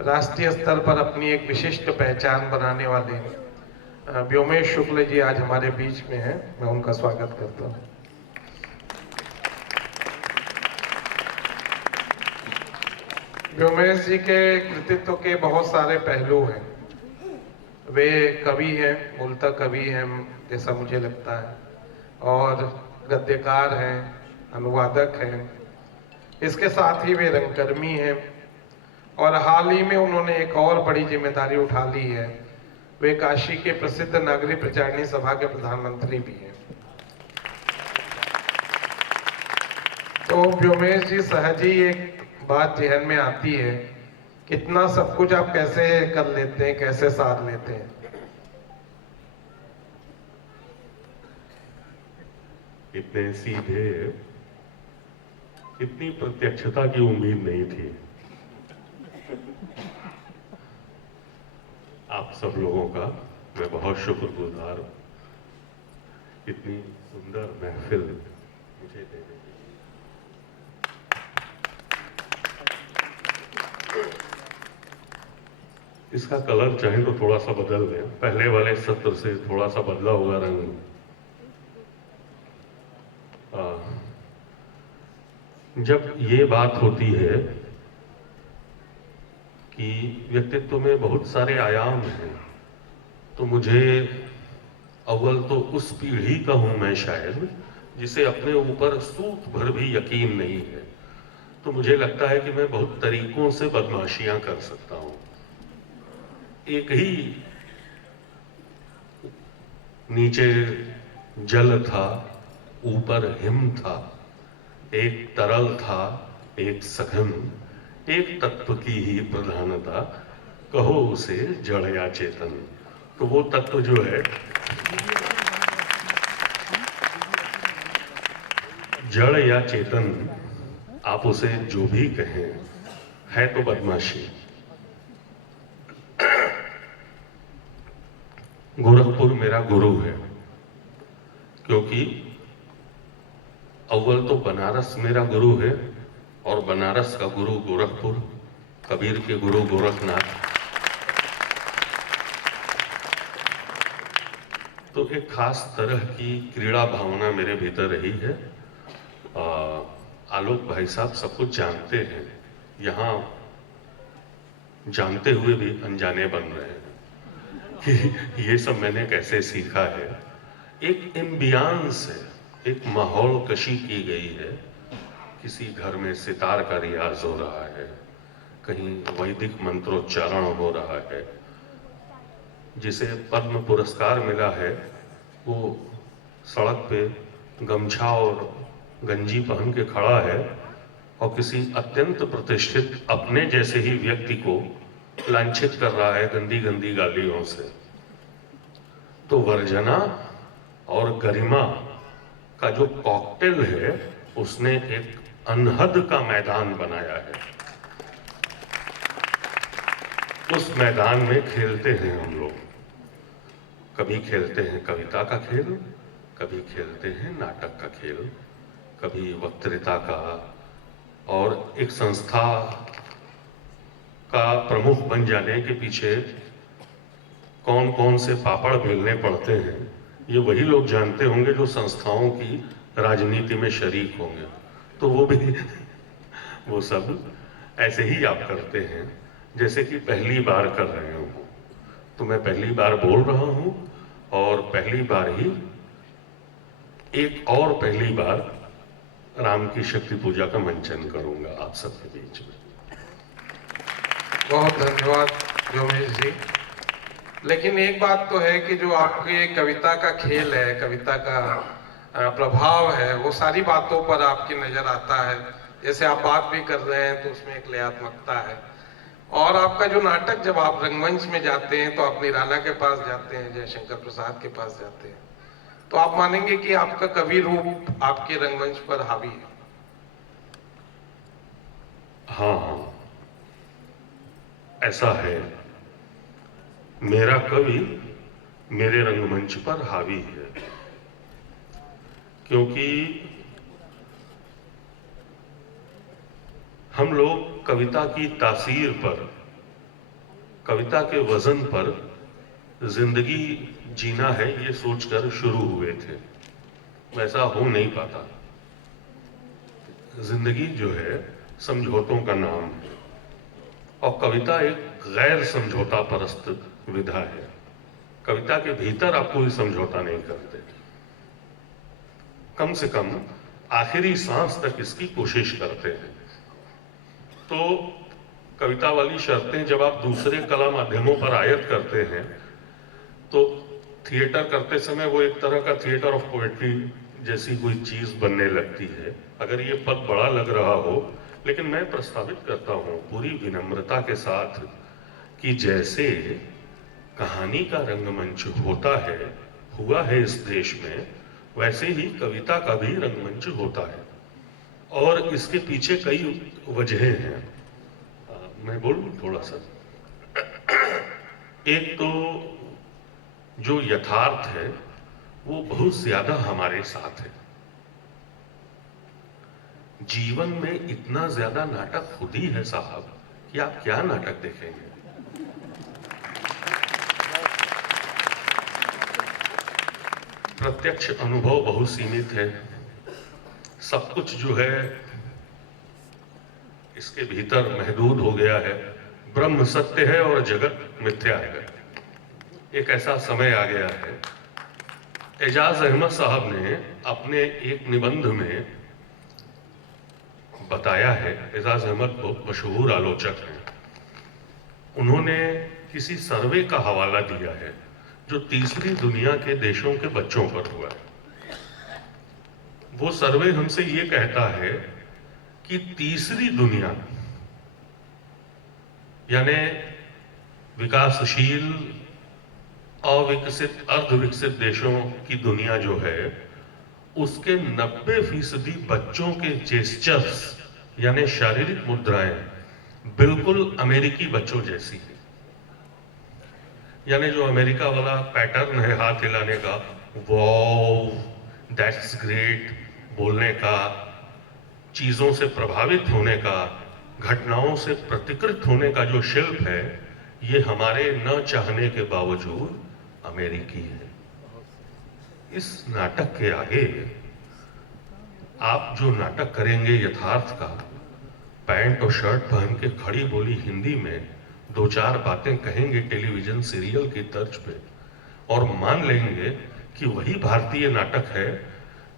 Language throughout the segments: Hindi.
राष्ट्रीय स्तर पर अपनी एक विशिष्ट पहचान बनाने वाले व्योमेश शुक्ल जी आज हमारे बीच में हैं। मैं उनका स्वागत करता हूं। व्योमेश जी के कृतित्व के बहुत सारे पहलू हैं। वे कवि हैं, मूलतः कवि हैं जैसा मुझे लगता है, और गद्यकार हैं, अनुवादक हैं। इसके साथ ही वे रंगकर्मी हैं और हाल ही में उन्होंने एक और बड़ी जिम्मेदारी उठा ली है। वे काशी के प्रसिद्ध नागरिक प्रचारणी सभा के प्रधानमंत्री भी हैं। तो व्योमेश जी, सहज ही एक बात जहन में आती है, कितना सब कुछ आप कैसे कर लेते हैं, कैसे साध लेते हैं? इतने सीधे, इतनी प्रत्यक्षता की उम्मीद नहीं थी। आप सब लोगों का मैं बहुत शुक्रगुजार हूं, इतनी सुंदर महफिल मुझे देने के लिए। इसका कलर चाहे तो थोड़ा सा बदल दें, पहले वाले सत्र से थोड़ा सा बदला हुआ रंग। जब ये बात होती है कि व्यक्तित्व में बहुत सारे आयाम हैं, तो मुझे अव्वल तो उस पीढ़ी का हूं मैं शायद जिसे अपने ऊपर सूत भर भी यकीन नहीं है। तो मुझे लगता है कि मैं बहुत तरीकों से बदमाशियां कर सकता हूं। एक ही नीचे जल था, ऊपर हिम था, एक तरल था, एक सघन, एक तत्व की ही प्रधानता, कहो उसे जड़ या चेतन। तो वो तत्व जो है, जड़ या चेतन, आप उसे जो भी कहें, है तो बदमाशी। गोरखपुर मेरा गुरु है, क्योंकि अव्वल तो बनारस मेरा गुरु है और बनारस का गुरु गोरखपुर, कबीर के गुरु गोरखनाथ। तो एक खास तरह की क्रीड़ा भावना मेरे भीतर रही है। आलोक भाई साहब सब कुछ जानते हैं, यहाँ जानते हुए भी अनजाने बन रहे हैं कि ये सब मैंने कैसे सीखा है। एक एम्बियांस है, एक माहौल कशी की गई है। किसी घर में सितार का रियाज हो रहा है, कहीं वैदिक मंत्रोच्चारण हो रहा है। जिसे पद्म पुरस्कार मिला है वो सड़क पे गमछा और गंजी पहन के खड़ा है और किसी अत्यंत प्रतिष्ठित अपने जैसे ही व्यक्ति को लांछित कर रहा है गंदी गंदी गालियों से। तो वर्जना और गरिमा का जो कॉकटेल है, उसने एक अनहद का मैदान बनाया है। उस मैदान में खेलते हैं हम लोग। कभी खेलते हैं कविता का खेल, कभी खेलते हैं नाटक का खेल, कभी वक्तृता का, और एक संस्था का प्रमुख बन जाने के पीछे कौन कौन से पापड़ बेलने पड़ते हैं, ये वही लोग जानते होंगे जो संस्थाओं की राजनीति में शरीक होंगे। तो वो भी वो सब ऐसे ही आप करते हैं जैसे कि पहली बार कर रहे हो। तो मैं पहली बार बोल रहा हूं और पहली बार ही एक और पहली बार राम की शक्ति पूजा का मंचन करूंगा आप सबके बीच में। बहुत धन्यवाद व्योमेश जी। लेकिन एक बात तो है कि जो आपके कविता का खेल है, कविता का प्रभाव है, वो सारी बातों पर आपकी नजर आता है। जैसे आप बात भी कर रहे हैं तो उसमें एक लयात्मकता है। और आपका जो नाटक, जब आप रंगमंच में जाते हैं तो आप निराला के पास जाते हैं, जयशंकर प्रसाद के पास जाते हैं, तो आप मानेंगे कि आपका कवि रूप आपके रंगमंच पर हावी है। हाँ, ऐसा है। मेरा कवि मेरे रंगमंच पर हावी है, क्योंकि हम लोग कविता की तासीर पर कविता के वजन पर जिंदगी जीना है ये सोचकर शुरू हुए थे, वैसा हो नहीं पाता। जिंदगी जो है समझौतों का नाम है और कविता एक गैर समझौता परस्त विधा है। कविता के भीतर आप कोई समझौता नहीं करते, कम से कम आखिरी सांस तक इसकी कोशिश करते हैं। तो कविता वाली शर्तें जब आप दूसरे कला माध्यमों पर आयत करते हैं तो थिएटर करते समय वो एक तरह का थिएटर ऑफ पोएट्री जैसी कोई चीज बनने लगती है, अगर ये पद बड़ा लग रहा हो। लेकिन मैं प्रस्तावित करता हूं पूरी विनम्रता के साथ कि जैसे कहानी का रंगमंच होता है, हुआ है इस देश में, वैसे ही कविता का भी रंगमंच होता है और इसके पीछे कई वजहें हैं। मैं बोलूं थोड़ा सा। एक तो जो यथार्थ है वो बहुत ज्यादा हमारे साथ है। जीवन में इतना ज्यादा नाटक खुद ही है साहब कि आप क्या नाटक देखेंगे। प्रत्यक्ष अनुभव बहुत सीमित है, सब कुछ जो है इसके भीतर महदूद हो गया है। ब्रह्म सत्य है और जगत मिथ्या है। एक ऐसा समय आ गया है। एजाज अहमद साहब ने अपने एक निबंध में बताया है, एजाज अहमद बहुत मशहूर आलोचक हैं, उन्होंने किसी सर्वे का हवाला दिया है जो तीसरी दुनिया के देशों के बच्चों पर हुआ है। वो सर्वे हमसे ये कहता है कि तीसरी दुनिया यानी विकासशील अविकसित अर्धविकसित देशों की दुनिया जो है उसके 90% बच्चों के जेस्चर्स यानी शारीरिक मुद्राएं बिल्कुल अमेरिकी बच्चों जैसी है। यानी जो अमेरिका वाला पैटर्न है हाथ हिलाने का, वाओ दैट्स ग्रेट बोलने का, चीजों से प्रभावित होने का, घटनाओं से प्रतिकृत होने का जो शिल्प है, ये हमारे न चाहने के बावजूद अमेरिकी है। इस नाटक के आगे आप जो नाटक करेंगे यथार्थ का, पैंट और शर्ट पहन के खड़ी बोली हिंदी में दो चार बातें कहेंगे टेलीविजन सीरियल की तर्ज पे और मान लेंगे कि वही भारतीय नाटक है,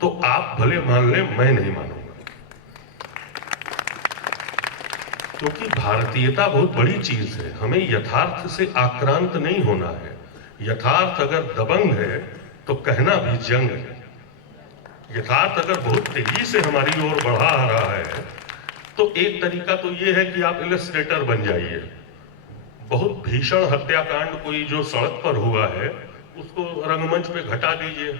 तो आप भले मान लें, मैं नहीं मानूंगा। क्योंकि भारतीयता बहुत बड़ी चीज है, हमें यथार्थ से आक्रांत नहीं होना है। यथार्थ अगर दबंग है तो कहना भी जंग है। यथार्थ अगर बहुत तेजी से हमारी ओर बढ़ा आ रहा है तो एक तरीका तो यह है कि आप इलस्ट्रेटर बन जाइए। बहुत भीषण हत्याकांड कोई जो सड़क पर हुआ है उसको रंगमंच पे घटा दीजिए।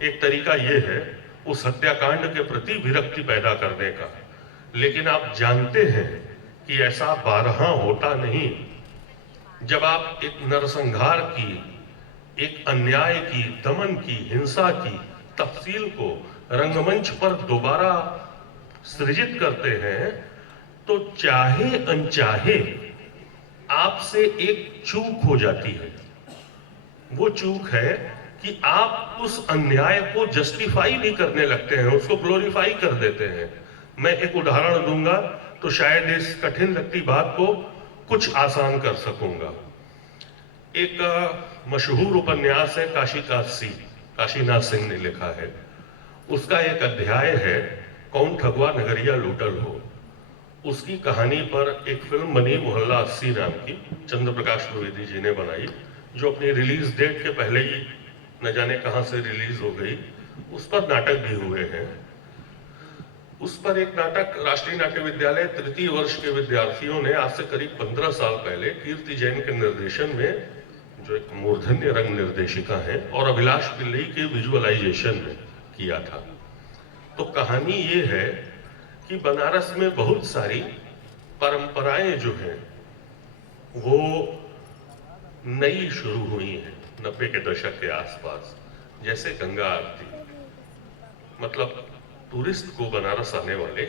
एक तरीका यह है उस हत्याकांड के प्रति विरक्ति पैदा करने का। लेकिन आप जानते हैं कि ऐसा बारहा होता नहीं। जब आप एक नरसंहार की, एक अन्याय की, दमन की, हिंसा की तफसील को रंगमंच पर दोबारा सृजित करते हैं तो चाहे अनचाहे आपसे एक चूक हो जाती है। वो चूक है कि आप उस अन्याय को जस्टिफाई नहीं करने लगते हैं, उसको ग्लोरीफाई कर देते हैं। मैं एक उदाहरण दूंगा तो शायद इस कठिन लगती बात को कुछ आसान कर सकूंगा। एक मशहूर उपन्यास है काशीनाथ सिंह ने लिखा है। उसका एक अध्याय है कौन ठगवा नगरिया लूटल हो। उसकी कहानी पर एक फिल्म बनी मोहल्ला 80 नाम की, चंद्र प्रकाश द्विवेदी जी ने बनाई, जो अपनी रिलीज डेट के पहले ही न जाने कहां से रिलीज हो गई। उस पर नाटक भी हुए हैं। उस पर एक नाटक राष्ट्रीय नाट्य विद्यालय तृतीय वर्ष के विद्यार्थियों ने आज से करीब 15 साल पहले कीर्ति जैन के निर्देशन में, जो एक मूर्धन्य रंग निर्देशिका है, और अभिलाष पिल्लई के विजुअलाइजेशन में किया था। तो कहानी ये है कि बनारस में बहुत सारी परंपराएं जो हैं वो नई शुरू हुई हैं 90 के दशक के आसपास। जैसे गंगा आरती, मतलब टूरिस्ट को बनारस आने वाले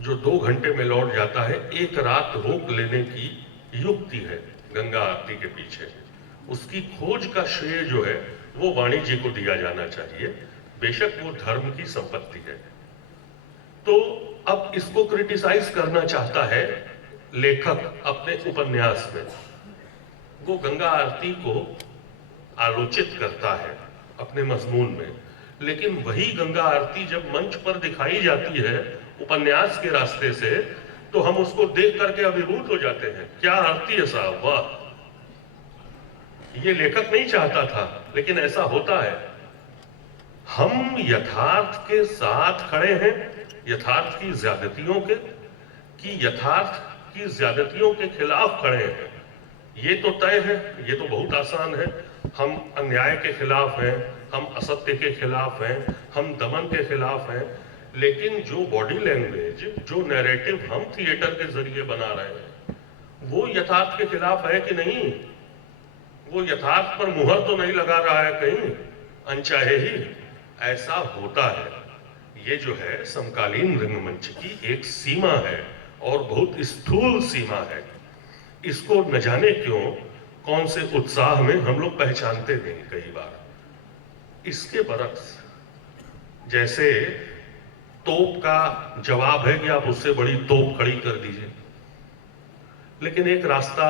जो 2 घंटे में लौट जाता है, एक रात रोक लेने की युक्ति है गंगा आरती के पीछे, उसकी खोज का श्रेय जो है वो वाणी जी को दिया जाना चाहिए, बेशक वो धर्म की संपत्ति है। तो अब इसको क्रिटिसाइज करना चाहता है लेखक अपने उपन्यास में, वो गंगा आरती को आलोचित करता है अपने मजमून में, लेकिन वही गंगा आरती जब मंच पर दिखाई जाती है उपन्यास के रास्ते से, तो हम उसको देख करके अभिभूत हो जाते हैं। क्या आरती है साहब, वाह! ये लेखक नहीं चाहता था, लेकिन ऐसा होता है। हम यथार्थ के साथ खड़े हैं, यथार्थ की ज्यादतियों के, कि यथार्थ की ज्यादतियों के खिलाफ खड़े हैं। ये तो तय है, ये तो बहुत आसान है। हम अन्याय के खिलाफ हैं, हम असत्य के खिलाफ हैं, हम दमन के खिलाफ हैं, लेकिन जो बॉडी लैंग्वेज, जो नैरेटिव हम थिएटर के जरिए बना रहे हैं, वो यथार्थ के खिलाफ है कि नहीं? वो यथार्थ पर मुहर तो नहीं लगा रहा है कहीं अनचाहे ही? ऐसा होता है। ये जो है समकालीन रंगमंच की एक सीमा है, और बहुत स्थूल सीमा है। इसको न जाने क्यों कौन से उत्साह में हम लोग पहचानते नहीं कई बार। इसके बरक्स जैसे तोप का जवाब है कि आप उससे बड़ी तोप खड़ी कर दीजिए, लेकिन एक रास्ता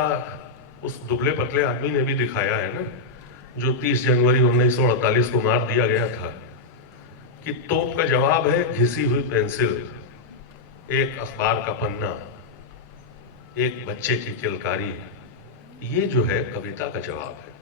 उस दुबले पतले आदमी ने भी दिखाया है ना, जो 30 जनवरी 1948 को मार दिया गया था, कि तोप का जवाब है घिसी हुई पेंसिल, एक अखबार का पन्ना, एक बच्चे की किलकारी। ये जो है कविता का जवाब है।